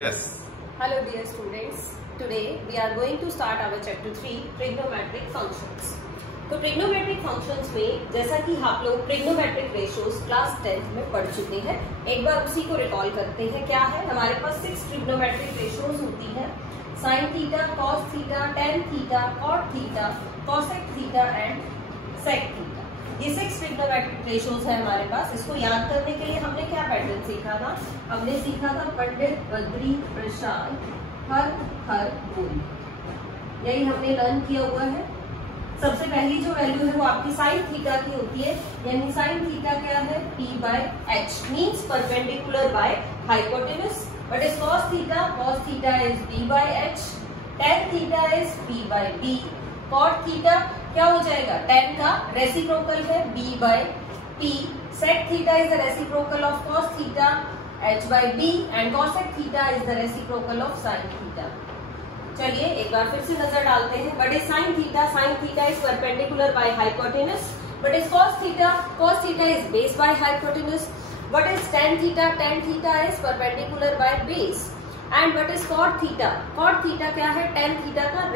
Yes. Hello dear students. Today we are going to start our chapter 3 trigonometric functions. तो trigonometric functions में जैसा कि आप लोग ट्रिग्नोमेट्रिक रेशियोज क्लास 10th में पढ़ चुके हैं, एक बार उसी को रिकॉल करते हैं। क्या है, हमारे पास 6 ट्रिग्नोमेट्रिक रेशियोज होती है, sine theta, cos theta, tan theta, cot theta, cosec theta and sec theta. ये 6 ट्रिग्नोमेट्रिक रेशियोज है हमारे पास। इसको याद करने के लिए हमने क्या पैटर्न सीखा था? हमने सीखा था पंडित, बद्री, प्रशांत, हर हर बोल। यही हमने लर्न किया हुआ है। सबसे पहली जो वैल्यू है वो आपकी साइन थीटा की होती है, यानी साइन थीटा क्या है? P by H means perpendicular by hypotenuse. But is cos theta is B by H, tan theta is P by B, cot theta क्या हो जाएगा? tan का रेसिप्रोकल है B by P, sec theta is the reciprocal of cos theta H by B and cosec theta is the reciprocal of sin theta. चलिए एक बार फिर से नजर डालते हैं। But is sine theta is perpendicular by hypotenuse. But is cos theta is base by hypotenuse. But is tan theta is perpendicular by base. And but is cot theta क्या है? tan theta का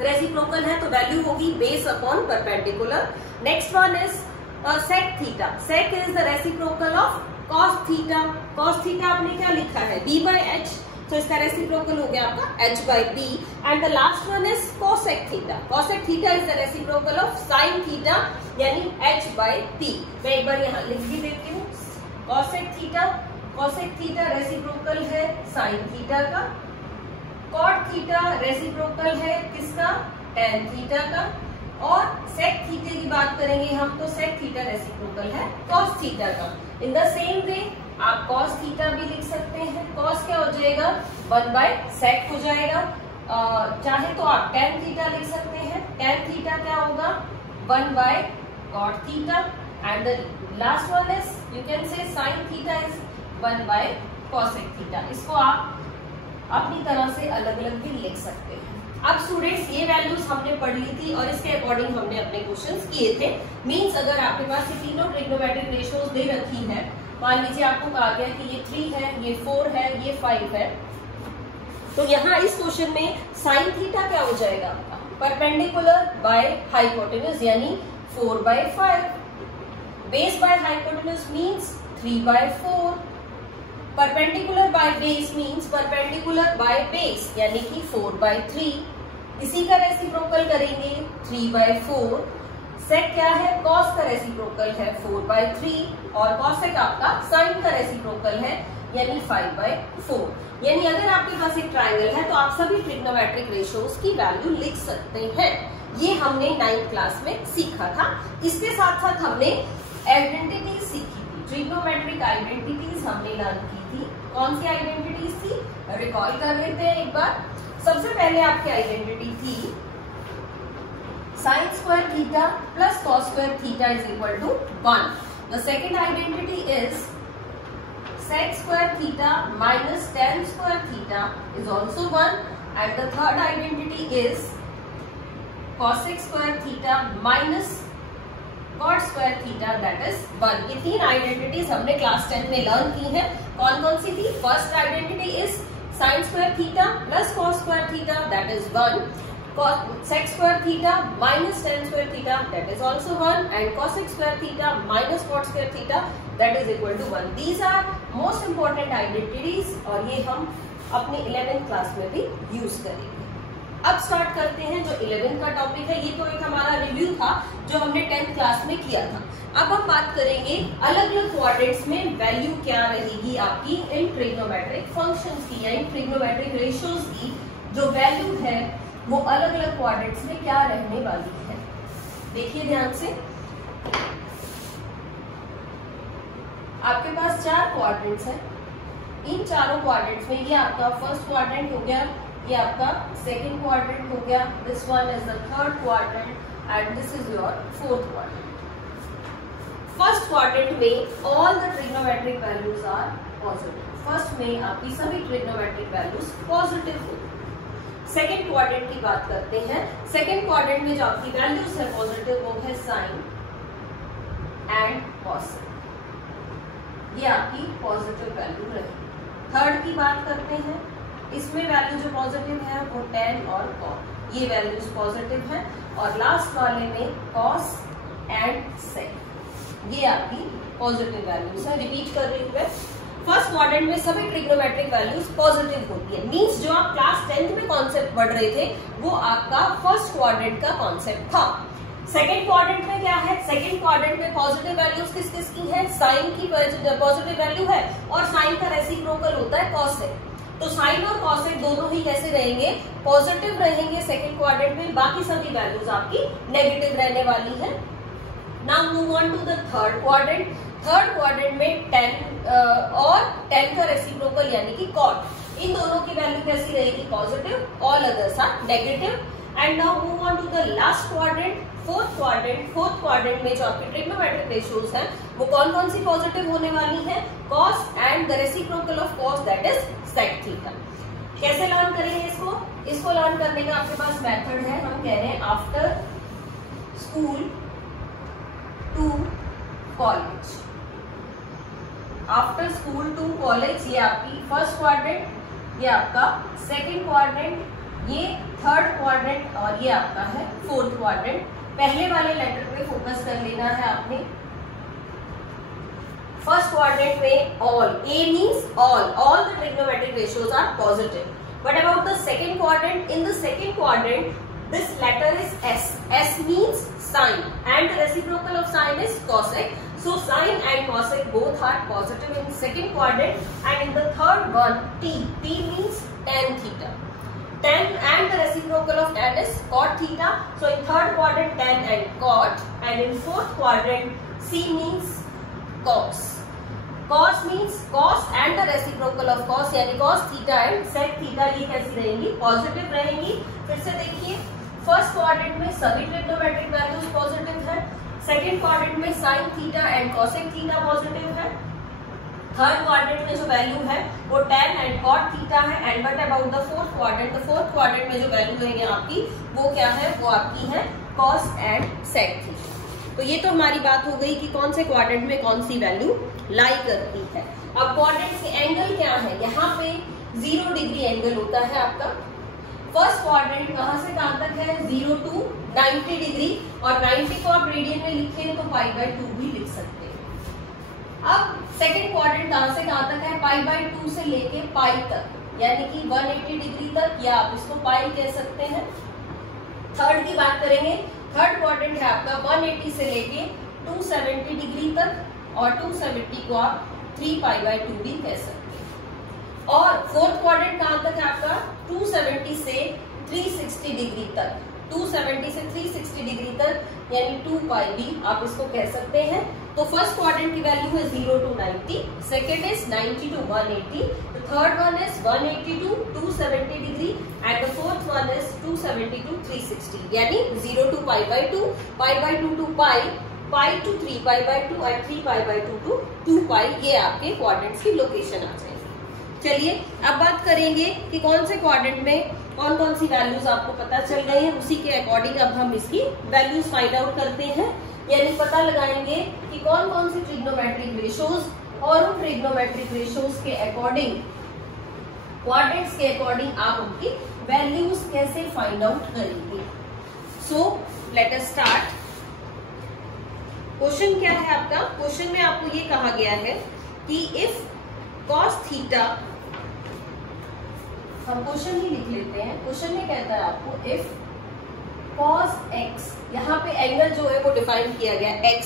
reciprocal है, तो value होगी base upon perpendicular. Next one is sec is the reciprocal of cos theta आपने क्या लिखा है? B by H, तो इसका रेसिप्रोकल हो गया आपका H by B। And the last one is cosec theta is the reciprocal of sin theta यानी H by P। मैं एक बार यहाँ लिख भी देती हूँ। cosec थीटा रेसिप्रोकल है sin थीटा का, cot थीटा रेसिप्रोकल है किसका? tan थीटा का, और sec थीटा की बात करेंगे हम तो sec थीटा रेसिप्रोकल है cos थीटा का। इन द सेम वे आप cos थीटा भी लिख सकते हैं। cos क्या हो जाएगा? 1 by sec हो जाएगा। चाहे तो आप tan थीटा लिख सकते हैं। tan थीटा क्या होगा? 1 by cot theta. And the last one is you can say sin theta is 1 by cosec theta. इसको आप अपनी तरह से अलग अलग भी लिख सकते हैं। अब स्टूडेंट्स ये वैल्यूज हमने पढ़ ली थी और इसके अकॉर्डिंग हमने अपने क्वेश्चंस किए थे। मींस अगर आपके पास ये तीनों ट्रिग्नोमेट्रिक रेशियोज दे रखी है, मान लीजिए आपको कहा गया कि ये 3 है, ये 4 है, ये 5 है, तो यहाँ इस क्वेश्चन में साइन थीटा क्या हो जाएगा आपका? परपेंडिकुलर बाय हाइपोटेनस यानी 4 by 5। Base by hypotenuse means 3 by 4। Perpendicular by base means perpendicular by base यानी कि 4 by 3। इसी का रेसिप्रोकल करेंगे 3 by 4। सेक क्या है? कॉस का रेसिप्रोकल है 4 by 3 और कॉसेक आपका साइन का रेसिप्रोकल है यानी 5 by 4। यानी अगर आपके पास एक ट्रायंगल है तो आप सभी ट्रिग्नोमेट्रिक रेशियोज की वैल्यू लिख सकते हैं। ये हमने 9th क्लास में सीखा था। इसके साथ साथ हमने आइडेंटिटीज सीखी थी, ट्रिग्नोमेट्रिक आइडेंटिटीज हमने लर्न की थी। कौन सी आइडेंटिटीज थी? रिकॉल कर लेते हैं एक बार। सबसे पहले आपकी आइडेंटिटी थी sin square theta plus cos square theta is equal to 1. The second identity is sec square theta minus tan square theta is also 1. And the third identity is cosec square theta minus cot square theta that is 1. ये 3 identities हमने class 10 में learn की हैं। कौन कौन सी थी? First identity is sin square theta plus cos square theta that is 1. sec square theta minus tan square theta that is also 1 and cosec square theta minus cot square theta that is equal to 1. These are most important identities और ये हम अपने 11th class में भी use करेंगे। अब start करते हैं जो 11th का टॉपिक है। ये तो एक हमारा रिव्यू था जो हमने 10th क्लास में किया था। अब हम बात करेंगे अलग अलग क्वाड्रेंट्स में वैल्यू क्या रहेगी आपकी इन ट्रिग्नोमेट्रिक फंक्शंस की या इन ट्रिग्नोमेट्रिक रेशियोज की जो वैल्यू है वो अलग अलग क्वाड्रेंट्स में क्या रहने वाली है। देखिए ध्यान से, आपके पास 4 क्वाड्रेंट्स हैं। इन चारों क्वाड्रेंट्स में ये आपका फर्स्ट क्वाड्रेंट हो गया, ये आपका सेकंड क्वाड्रेंट हो गया, this one is the third quadrant and this is your fourth quadrant. First quadrant में all the trigonometric values are positive. First में आपकी सभी ट्रिग्नोमेट्रिक वैल्यूज पॉजिटिव होगी। सेकेंड क्वाड्रेंट की बात करते हैं। सेकेंड क्वाड्रेंट में जो आपकी वैल्यूज है पॉजिटिव वो है साइन एंड कॉसेक। ये आपकी पॉजिटिव वैल्यू रहेगी। थर्ड की बात करते हैं, इसमें वैल्यू जो पॉजिटिव है वो tan और cot, ये वैल्यूज पॉजिटिव है। और लास्ट वाले में cos एंड sec, ये आपकी पॉजिटिव वैल्यूज है। रिपीट कर रही हूँ मैं, फर्स्ट क्वाड्रेंट में सभी ट्रिग्नोमेट्रिक वैल्यूज पॉजिटिव होती है। मींस जो आप क्लास 10th में कॉन्सेप्ट पढ़ रहे थे वो आपका फर्स्ट क्वाड्रेंट का कॉन्सेप्ट था। सेकेंड क्वाड्रेंट में क्या है, सेकेंड क्वाड्रेंट में पॉजिटिव वैल्यूज किस किस की है, साइन की पॉजिटिव वैल्यू है और साइन का रेसिप्रोकल होता है कॉसेक। तो साइन और कॉसेक दोनों ही कैसे रहेंगे, पॉजिटिव रहेंगे सेकेंड क्वाड्रेंट में, बाकी सभी वैल्यूज आपकी नेगेटिव रहने वाली है। Now move on to the third quadrant. Third quadrant में tan और tan का रेसिप्रोकल यानी कि cot, इन दोनों की वैल्यू कैसी रहेगी, positive, all others are negative. And now move on to the last quadrant, fourth quadrant. Fourth quadrant में जो आपके ट्रिग्नोमेट्रिक रेशियोज हैं वो कौन कौन सी पॉजिटिव होने वाली है, cos and the reciprocal of cos that is sec theta. कैसे लर्न करेंगे इसको लर्न करने का आपके पास मेथड है। हम कह रहे हैं after school to college, after school to college, ये आपकी फर्स्ट क्वाड्रेंट, ये आपका सेकंड क्वाड्रेंट, ये थर्ड क्वाड्रेंट और ये आपका है फोर्थ क्वाड्रेंट। पहले वाले लेटर पे फोकस कर लेना है आपने। फर्स्ट क्वाड्रेंट में all, A means all the trigonometric ratios are positive. What about the second quadrant? In the second quadrant, this letter is S. S means sine, and the reciprocal of sine is cosec. So sine and cosec both are positive in second quadrant. And in the third one, T. T means tan theta. Tan and the reciprocal of tan is cot theta. So in third quadrant, tan and cot, and in fourth quadrant, C means cos. cos means cos and the reciprocal of cos यानी cos theta and sec theta, ये कैसी रहेंगी, positive रहेंगी। फिर से देखिए, first quadrant में सभी ट्रिग्नोमेट्रिक वैल्यूज पॉजिटिव है, सेकंड क्वाड्रेंट में sin theta and cosec theta positive है, थर्ड क्वाड्रेंट में जो वैल्यू है वो tan एंड cot थीटा है। And what about the fourth quadrant, the fourth quadrant में जो वैल्यू है आपकी वो क्या है, वो आपकी है cos एंड sec थीटा। तो ये तो हमारी बात हो गई कि कौन से क्वाड्रेंट में कौन सी वैल्यू लाई करती है। अब क्वाड्रेंट के एंगल क्या है, यहाँ पे 0 डिग्री एंगल होता है आपका। फर्स्ट क्वाड्रेंट कहां से कहां तक है, 0 to 90 डिग्री, और 90 को आप रेडियन में लिखें तो π/2 भी लिख सकते हैं। अब सेकंड क्वाड्रेंट कहां से कहां तक है, π/2 से लेके पाई तक, यानी कि 180 डिग्री तक, या आप इसको पाई कह सकते हैं। थर्ड की बात करेंगे, थर्ड क्वाड्रेंट है आपका 180 से लेके 270 डिग्री तक, और 270 को आप 3π/2 भी कह सकते हैं। और फोर्थ क्वाड्रेंट कहां तक है आपका, 270 से 360 डिग्री तक, 270 से 360 डिग्री तक, यानी 2π भी आप इसको कह सकते हैं। तो फर्स्ट क्वाड्रेंट की वैल्यू है 0 to 90, second is 90 to 180, the third one is 180 to 270 degree, and the fourth one is 270 to 360, यानी 0 to π/2, π/2 to π, π to 3π/2 और 3π/2 to 2π, ये आपके क्वाड्रेंट्स की लोकेशन आ जाएगी। चलिए अब बात करेंगे कि कौन से क्वाड्रेंट में कौन कौन सी वैल्यूज आपको पता चल गई है, उसी के अकॉर्डिंग अब हम इसकी वैल्यूज फाइंड आउट करते हैं, यानी पता लगाएंगे कि कौन कौन सी ट्रिग्नोमेट्रिक रेशियोज, और उन ट्रिग्नोमेट्रिक रेशियोज के अकॉर्डिंग, क्वाड्रेंट्स के अकॉर्डिंग आप उनकी वैल्यूज कैसे फाइंड आउट करेंगे। So let us start. Question क्या है आपका, क्वेश्चन में आपको ये कहा गया है कि इफ cos थीटा, हम क्वेश्चन ही लिख लेते हैं। क्वेश्चन में कहता है आपको इफ cos x, यहाँ पे एंगल जो है वो डिफाइन किया गया x,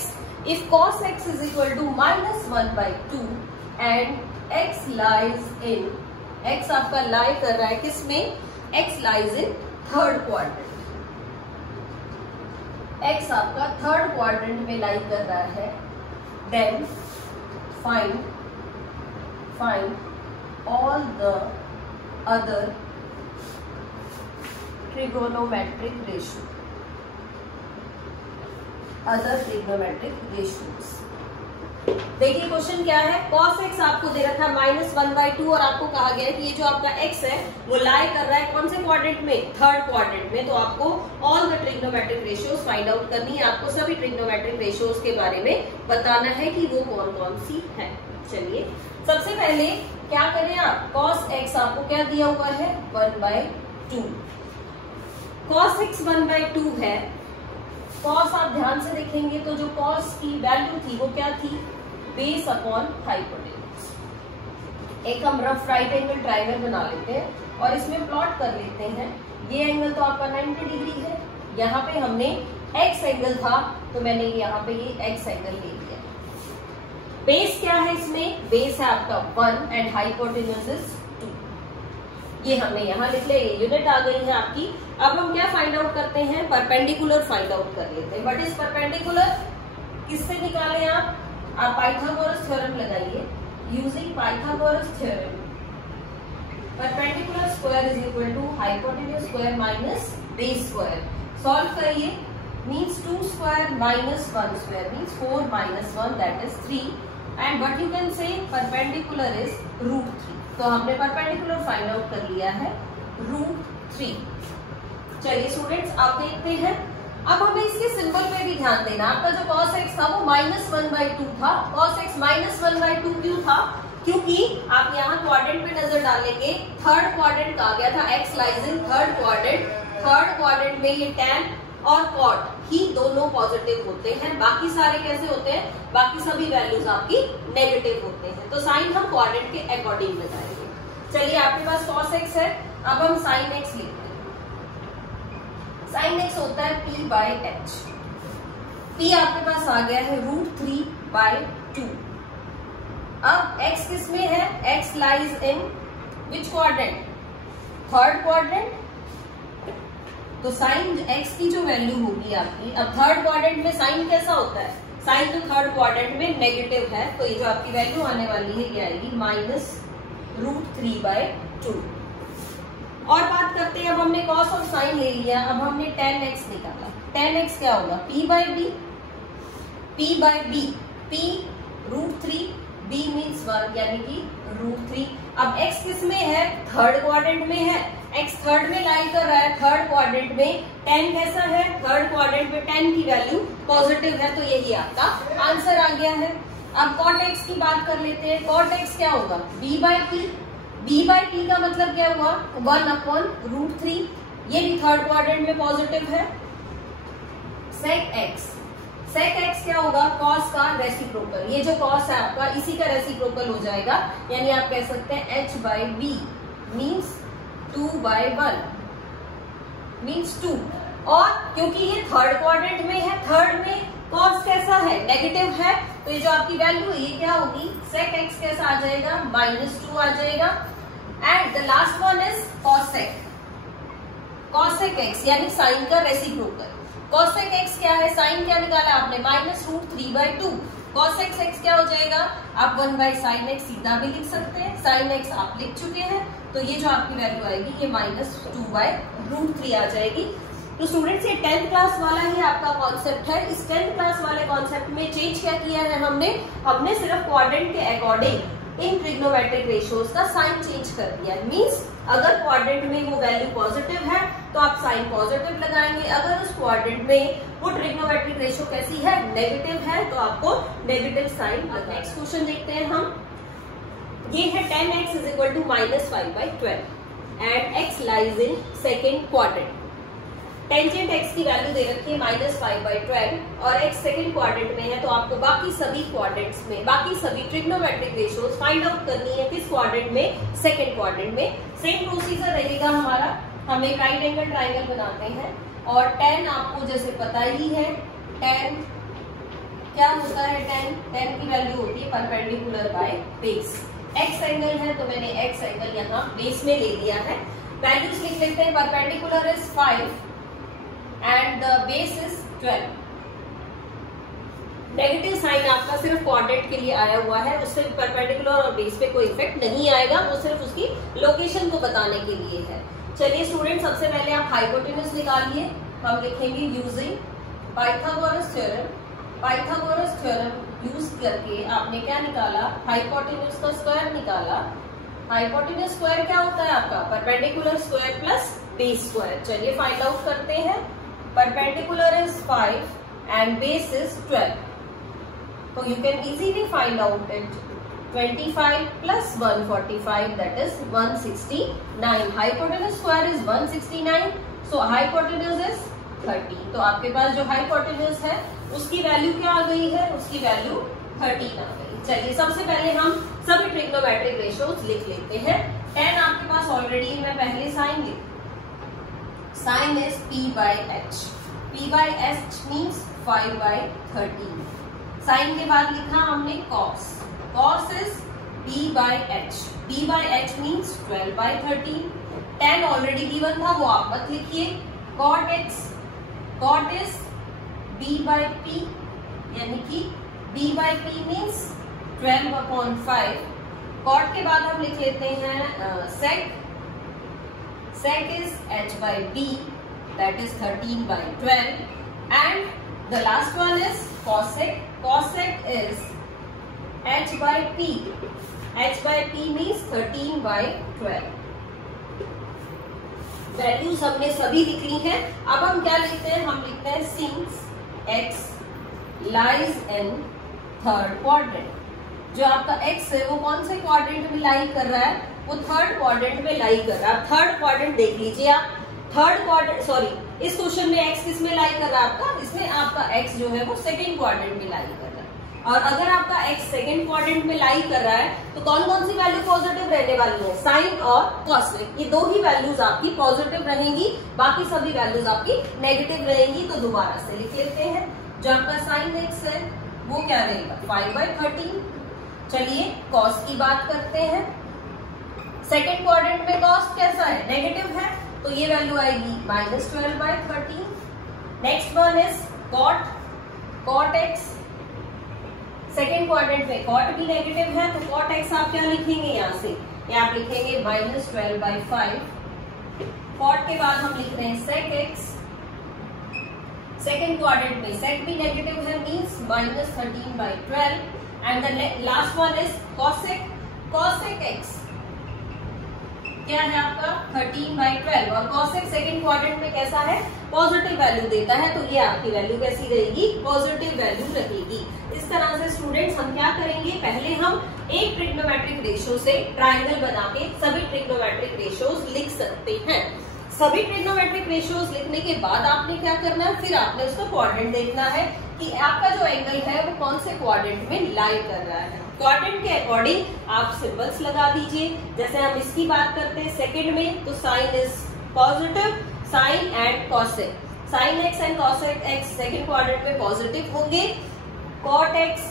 if cos x is equal to -1/2 and x lies in, x आपका लाई कर रहा है किसमें, x lies in third quadrant, x आपका थर्ड क्वाड्रेंट में लाई कर रहा है, then find all the other trigonometric ratio, other trigonometric ratios. देखिए क्वेश्चन क्या है, cos x आपको दे रखा है -1/2, और आपको कहा गया है कि ये जो आपका x है वो लाई कर रहा है कौन से क्वाड्रेंट में, थर्ड क्वाड्रेंट में। तो आपको all the trigonometric ratios find out करनी है, आपको सभी ट्रिग्नोमेट्रिक रेशियोज के बारे में बताना है कि वो कौन कौन सी है। चलिए सबसे पहले क्या करें आप, cos x आपको क्या दिया हुआ है 1/2। cos x 1/2 है। cos आप ध्यान से देखेंगे तो जो cos की वैल्यू थी वो क्या थी, बेस अपॉन हाइपोटेन्यूज। एक हम रफ राइट एंगल ट्राइंगल बना लेते हैं और इसमें प्लॉट कर लेते हैं। ये एंगल तो आपका 90 डिग्री है, यहाँ पे हमने x एंगल था तो मैंने यहाँ पे ये x एंगल ले लिया। बेस क्या है इसमें, बेस है आपका 1 एंड हाइपोटेन्यूज इज 2। ये हमने यहाँ लिख लिया, ये यूनिट आ गई है आपकी। अब हम क्या फाइंड आउट करते हैं, परपेंडिकुलर फाइंड आउट कर लेते हैं। व्हाट इज परपेंडिकुलर, किससे निकालें आप पाइथागोरस थ्योरम लगाइए। Using Pythagoras theorem perpendicular square is equal to hypotenuse square minus base square. Solve करिए, means 2 square minus 1 square means 4 minus 1 that is 3 and what you can say perpendicular is √3। तो हमने perpendicular find out कर लिया है √3। चलिए students आप देखते हैं, अब हमें इसके सिंबल पे भी ध्यान देना। आपका जो cos x था वो -1/2 था। cos x -1/2 क्यों था, क्योंकि आप यहाँ क्वाड्रेंट पे नजर डालेंगे, थर्ड क्वाड्रेंट आ गया था, x lies in third quadrant. Third quadrant में ये tan और cot ही दोनों पॉजिटिव होते हैं, बाकी सारे कैसे होते हैं, बाकी सभी वैल्यूज आपकी नेगेटिव होते हैं। तो साइन हम क्वाड्रेंट के अकॉर्डिंग लगाएंगे। चलिए आपके पास cos x है, अब हम sin x लेते हैं। sin x होता है p/h। p आपके पास आ गया है √3/2। अब x किस में है, x लाइज इन विच क्वाड्रेंट, थर्ड क्वाड्रेंट। तो साइन x की जो वैल्यू होगी आपकी, अब थर्ड क्वाड्रेंट में साइन कैसा होता है, साइन तो थर्ड क्वाड्रेंट में नेगेटिव है, तो ये जो आपकी वैल्यू आने वाली है ये आएगी -√3/2। और बात करते हैं, अब हमने cos और साइन ले लिया, अब हमने tan x निकाला। tan x क्या होगा, p/b, p/b, p √3, b means 1 यानी कि √3। अब x किस में है, थर्ड क्वाड्रेंट में है, x थर्ड में लाई कर रहा है, थर्ड क्वाड्रेंट में। tan कैसा है, थर्ड क्वाड्रेंट में tan की वैल्यू पॉजिटिव है, तो यही आपका आंसर आ गया है। अब cot x की बात कर लेते हैं। cot x क्या होगा, b/t, b/t का मतलब क्या हुआ 1/√3, ये भी थर्ड क्वाड्रेंट में पॉजिटिव है। sec x, sec x क्या होगा, cos का रेसिप्रोकल, ये जो cos है आपका इसी का रेसिप्रोकल हो जाएगा, यानी आप कह सकते हैं h/b मीन्स 2/1 मीन्स 2। और क्योंकि ये थर्ड क्वाड्रेंट में है, थर्ड में cos कैसा है, नेगेटिव है, तो ये जो आपकी वैल्यू है ये क्या होगी, sec x कैसा आ जाएगा, -2 आ जाएगा। And the last one is cosec, cosec x यानी साइन का रेसिप्रोकल। cosec x क्या है, साइन क्या निकाला आपने -√3/2, cosec x क्या हो जाएगा, आप 1/sin x सीधा भी लिख सकते हैं, sin x आप लिख चुके हैं, तो ये जो आपकी वैल्यू आएगी ये -2/√3 आ जाएगी। तो स्टूडेंट्स ये 10th क्लास वाला ही आपका कॉन्सेप्ट है। इस 10th क्लास वाले कॉन्सेप्ट में चेंज क्या किया है हमने सिर्फ क्वाड्रेंट के अकॉर्डिंग इन ट्रिग्नोमेट्रिक रेशियोज का साइन चेंज कर दिया। मींस अगर क्वाड्रेंट में वो वैल्यू पॉजिटिव है तो आप साइन पॉजिटिव लगाएंगे, अगर उस क्वाड्रेंट में वो ट्रिग्नोमेट्रिक रेशियो कैसी है, नेगेटिव है, तो आपको नेगेटिव साइन लगाना। नेक्स्ट क्वेश्चन देखते हैं हम, ये है tan x is equal to -5/12 and x lies in second quadrant. Tangent x की वैल्यू दे रखी है -5/12 और x सेकंड क्वाड्रेंट में है, तो आपको बाकी सभी क्वाड्रेंट्स में बाकी सभी ट्रिग्नोमेट्रिक रेशियोज फाइंड आउट करनी है, किस क्वाड्रेंट में, सेकंड क्वाड्रेंट में। सेम प्रोसीजर रहेगा हमारा, हम एक राइट एंगल ट्राइंगल बनाते हैं और tan आपको जैसे पता ही है, tan क्या होता है, tan की वैल्यू होती है perpendicular by base. x angle है तो मैंने x एंगल यहाँ बेस में ले लिया है। वैल्यूज लिख लेते हैं, perpendicular is 5 and the base is 12। Negative sine आपका सिर्फ क्वाड्रेंट के लिए आया हुआ है, उससे परपेंडिकुलर और बेस पे कोई इफेक्ट नहीं आएगा, वो सिर्फ उसकी लोकेशन को बताने के लिए है। चलिए स्टूडेंट, सबसे पहले आप हाइपोटेन्यूज निकालिए। हम लिखेंगे using Pythagoras theorem. Pythagoras theorem use करके आपने क्या निकाला, हाइपोटेन्यूज का स्क्वायर निकाला। हाइपोटेन्यूज स्क्वायर क्या होता है आपका, perpendicular square plus base square. चलिए फाइंड आउट करते हैं। Perpendicular is 5 and base is 12. So you can easily find out it. 25 plus 145, that is 169. Hypotenuse square is 169, so hypotenuse is 30. तो आपके पास जो hypotenuse है उसकी वैल्यू क्या आ गई है, उसकी वैल्यू 13 आ गई। चलिए सबसे पहले हम सभी ट्रिग्नोमेट्रिक रेशियोज लिख लेते हैं। tan आपके पास ऑलरेडी, मैं पहले साइन लिख, sine is p by h, p by h means 5/13। Sine के बाद लिखा हमने cos, cos is p by h, p by h means 12/13। tan already given था वो आप मत लिखिए। cot x, cot is b by p, यानी कि b by p means 12/5। cot के बाद हम लिख लेते हैं sec, sec is h by b, that is 13/12, and the last one is cosec, cosec is h by p, h by p means 13/12। Values हमने सभी लिख ली हैं। अब हम क्या लिखते हैं, हम लिखते हैं since x lies in third quadrant. जो आपका x है वो कौन से क्वाड्रेंट में लाई कर रहा है, वो थर्ड क्वाड्रेंट में लाई कर रहा है। आप थर्ड क्वाड्रेंट देख लीजिए, आप थर्ड क्वाड्रेंट, सॉरी इस क्वेश्चन में x किस में लाई कर रहा है आपका, इसमें आपका x जो है वो सेकंड क्वाड्रेंट में लाई कर रहा है। और अगर आपका x सेकंड क्वाड्रेंट में लाई कर रहा है तो कौन कौन सी वैल्यू पॉजिटिव रहने वाली है, साइन और कॉसेक, ये दो ही वैल्यूज आपकी पॉजिटिव रहेंगी, बाकी सभी वैल्यूज आपकी नेगेटिव रहेंगी। तो दोबारा से लिख लेते हैं, जो आपका साइन x है वो क्या रहेगा 5/13। चलिए कॉस की बात करते हैं। सेकेंड क्वाड्रेंट में कॉस कैसा है, नेगेटिव है, तो ये वैल्यू आएगी -12/13। Next one is cot, cot x, second quadrant में कॉट भी नेगेटिव है, तो कॉट एक्स आप क्या लिखेंगे, यहाँ से ये आप लिखेंगे -12/5। कॉट के बाद हम लिख रहे हैं सेक एक्स, सेकेंड क्वाड्रेंट में सेक भी नेगेटिव है, means -13/12। And the last one is cosec, cosec x क्या है आपका 13/12, और कॉसेक सेकंड क्वाड्रेंट में कैसा है, पॉजिटिव वैल्यू देता है, तो ये आपकी वैल्यू कैसी रहेगी, पॉजिटिव वैल्यू रहेगी। इस तरह से स्टूडेंट्स हम क्या करेंगे, पहले हम एक ट्रिग्नोमेट्रिक रेशियो से ट्रायंगल बना के सभी ट्रिग्नोमेट्रिक रेशियोज लिख सकते हैं। सभी ट्रिग्नोमेट्रिक रेशियोज लिखने के बाद आपने क्या करना है, फिर आपने उसका क्वाड्रेंट देखना है कि आपका जो एंगल है वो कौन से क्वाड्रेंट में लाई कर रहा है। क्वाड्रेंट के अकॉर्डिंग आप सिंबल्स लगा दीजिए। जैसे हम इसकी बात करते हैं सेकंड में, तो sine is positive, sine and cosec, sine x and cosec x second quadrant में पॉजिटिव होंगे। Cot x,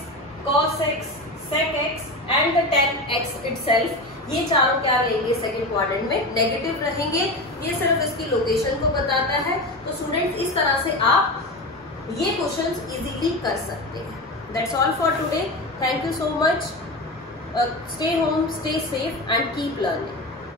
cos x, sec x and the tan x itself, ये चारों क्या रहेंगे सेकंड क्वाड्रेंट में नेगेटिव रहेंगे। ये सिर्फ इसकी लोकेशन को बताता है। तो स्टूडेंट्स इस तरह से आप ये क्वेश्चंस इजीली कर सकते हैं। That's all for today. Thank you so much. Stay home, stay safe and keep learning.